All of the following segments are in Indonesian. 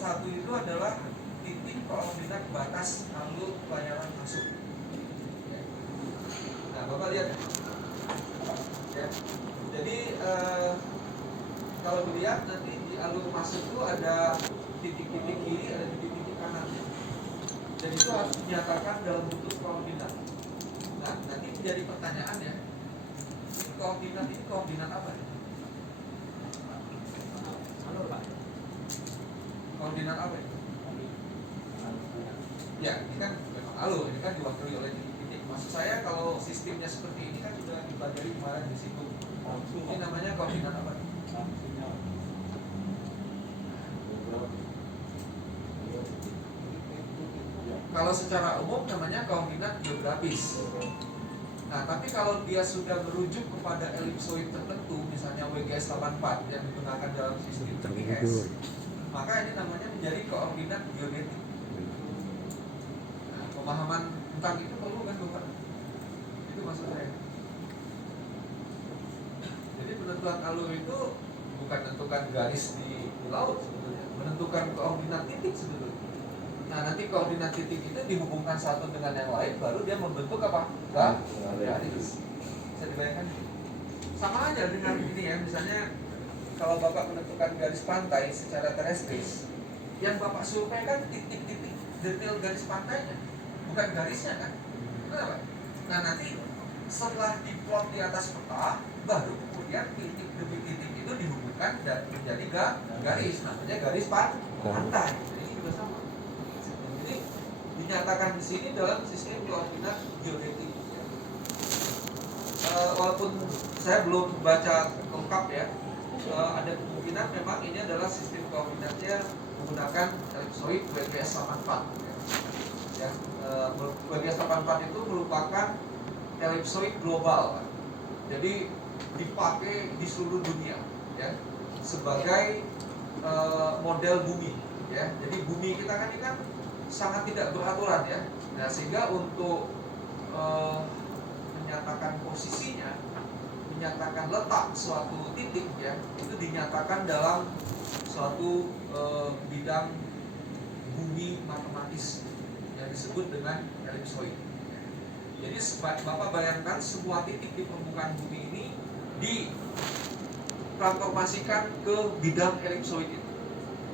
satu itu adalah titik koordinat batas alur pelayaran masuk. Nah, Bapak lihat ya. Jadi kalau dilihat nanti di alur masuk itu ada titik-titik kiri, ada titik-titik kanan. Dan itu harus dinyatakan dalam bentuk koordinat. Nah, nanti menjadi pertanyaan ya, koordinat ini koordinat apa ya? Alur, Pak. Koordinat apa ya? Ya, ini kan memang alur, ini kan diwakili oleh titik-titik. Maksud saya kalau sistemnya seperti ini kan sudah dipelajari kemarin di situ. Ini namanya koordinat apa? Kalau secara umum namanya koordinat geografis. Nah, tapi kalau dia sudah merujuk kepada elipsoid tertentu, misalnya WGS 84 yang digunakan dalam sistem GPS, maka ini namanya menjadi koordinat geodetik. Nah, pemahaman tentang itu perlu kan, Bapak? Itu maksud saya. Jadi penentuan alur itu bukan menentukan garis di laut sebetulnya, menentukan koordinat titik sebetulnya. Nah, nanti koordinat titik itu dihubungkan satu dengan yang lain, baru dia membentuk apa? Garis. Bisa dibayangkan? Sama aja dengan ini ya, misalnya kalau Bapak menentukan garis pantai secara terestris, yang Bapak survei kan titik-titik detail garis pantainya, bukan garisnya kan? Kenapa? Nah, nanti setelah diplot di atas peta, baru kemudian titik demi titik itu dihubungkan dan menjadi garis, namanya garis pantai. Ini juga sama. Jadi dinyatakan di sini dalam sistem koordinat geodetik. Walaupun saya belum baca lengkap ya, ada kemungkinan memang ini adalah sistem koordinatnya menggunakan elipsoid WGS 84. Ya, WGS 84 itu merupakan elipsoid global, Pak. Jadi dipakai di seluruh dunia, ya, sebagai model bumi, ya. Jadi bumi kita kan ini kan sangat tidak beraturan, ya. Nah, sehingga untuk menyatakan posisinya, menyatakan letak suatu titik, ya, itu dinyatakan dalam suatu bidang bumi matematis yang disebut dengan elipsoid. Jadi Bapak bayangkan semua titik di permukaan bumi ini ditransformasikan ke bidang elipsoid itu,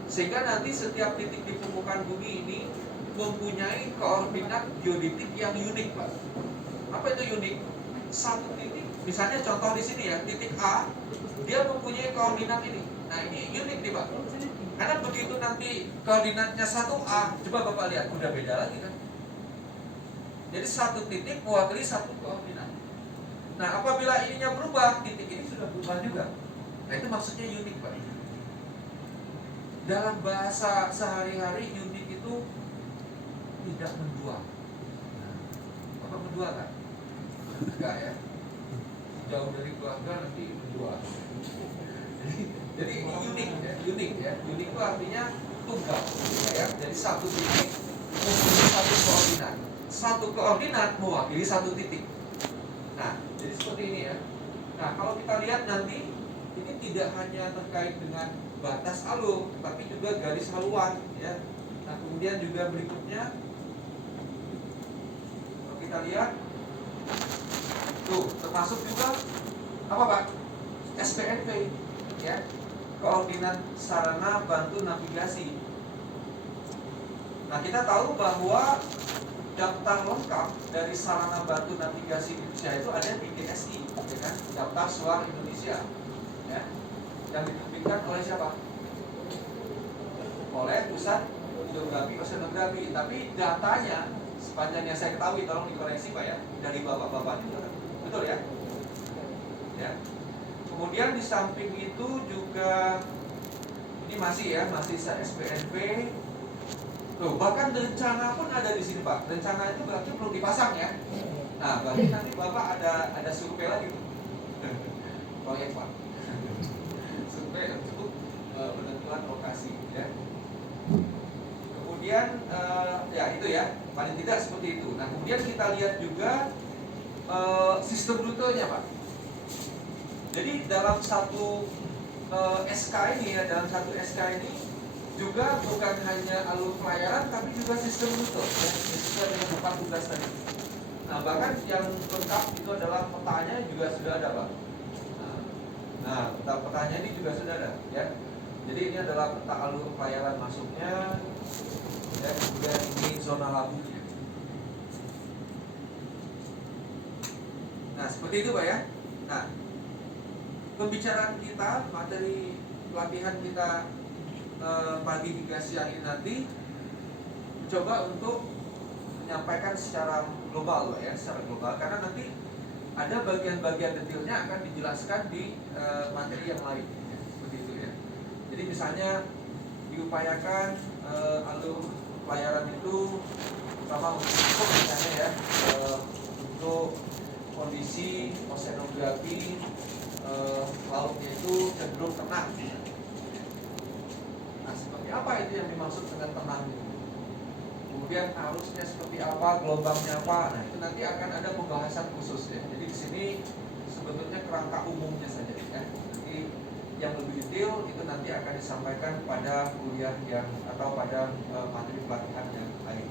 sehingga nanti setiap titik di permukaan bumi ini mempunyai koordinat geodetik yang unik, Pak. Apa itu unik? Satu titik, misalnya contoh di sini ya, titik A, dia mempunyai koordinat ini. Nah, ini unik nih, Pak. Karena begitu nanti koordinatnya 1A, coba Bapak lihat, udah beda lagi kan. Jadi satu titik mewakili satu koordinat. Nah, apabila ininya berubah, titik ini sudah berubah juga. Nah, itu maksudnya unik, Pak. Dalam bahasa sehari-hari, unik itu tidak mendua. Bapak mendua kan? Enggak ya. Jauh dari keluarga nanti mendua. Jadi unik ya, unik ya. Unik itu artinya tunggal, ya. Jadi satu titik mewakili satu koordinat. Satu koordinat mewakili satu titik. Nah, jadi seperti ini ya. Nah, kalau kita lihat nanti ini tidak hanya terkait dengan batas alur, tapi juga garis haluan, ya. Nah, kemudian juga berikutnya kalau kita lihat tuh termasuk juga apa, Pak? SPNV, ya. Koordinat sarana bantu navigasi. Nah, kita tahu bahwa daftar lengkap dari sarana bantu navigasi Indonesia itu ada di DSI, ya kan? Daftar Suara Indonesia, ya. Yang diterbitkan oleh siapa? Oleh Pusat Geografi Oceanografi. Tapi datanya sepanjang yang saya ketahui, tolong dikoreksi, Pak, ya, dari bapak-bapak juga, betul ya? Ya. Kemudian di samping itu juga ini masih ya, masih SPNV. Tuh, bahkan rencana pun ada di sini, Pak. Rencana itu berarti belum dipasang ya. Nah, berarti nanti Bapak ada survei lagi tuh. Proyek, Pak. Survei untuk penentuan lokasi, ya. Kemudian ya itu ya, paling tidak seperti itu. Nah, kemudian kita lihat juga sistem rutenya, Pak. Jadi dalam satu SK ini ya, dalam satu SK ini Juga bukan hanya alur pelayaran, tapi juga sistem tutor ya, sesuai dengan 4 tugas tadi. Nah, bahkan yang lengkap itu adalah petanya juga sudah ada, Pak. Peta petanya ini juga sudah ada ya. Jadi ini adalah peta alur pelayaran masuknya ya, kemudian ini zona labunya. Nah, seperti itu, Pak ya. Nah, pembicaraan kita, materi pelatihan kita pagi hingga siang ini nanti coba untuk menyampaikan secara global, Pak ya, secara global, karena nanti ada bagian-bagian detailnya akan dijelaskan di materi yang lain ya, seperti itu ya. Jadi misalnya diupayakan alur pelayaran itu pertama untuk misalnya ya untuk kondisi oceanografi lautnya itu cenderung tenang. Nah, seperti apa itu yang dimaksud dengan tenang itu? Kemudian arusnya seperti apa, gelombangnya apa. Nah, itu nanti akan ada pembahasan khusus ya. Jadi di sini sebetulnya kerangka umumnya saja ya. Nanti yang lebih detail itu nanti akan disampaikan pada kuliah yang atau pada materi pelatihan yang lain.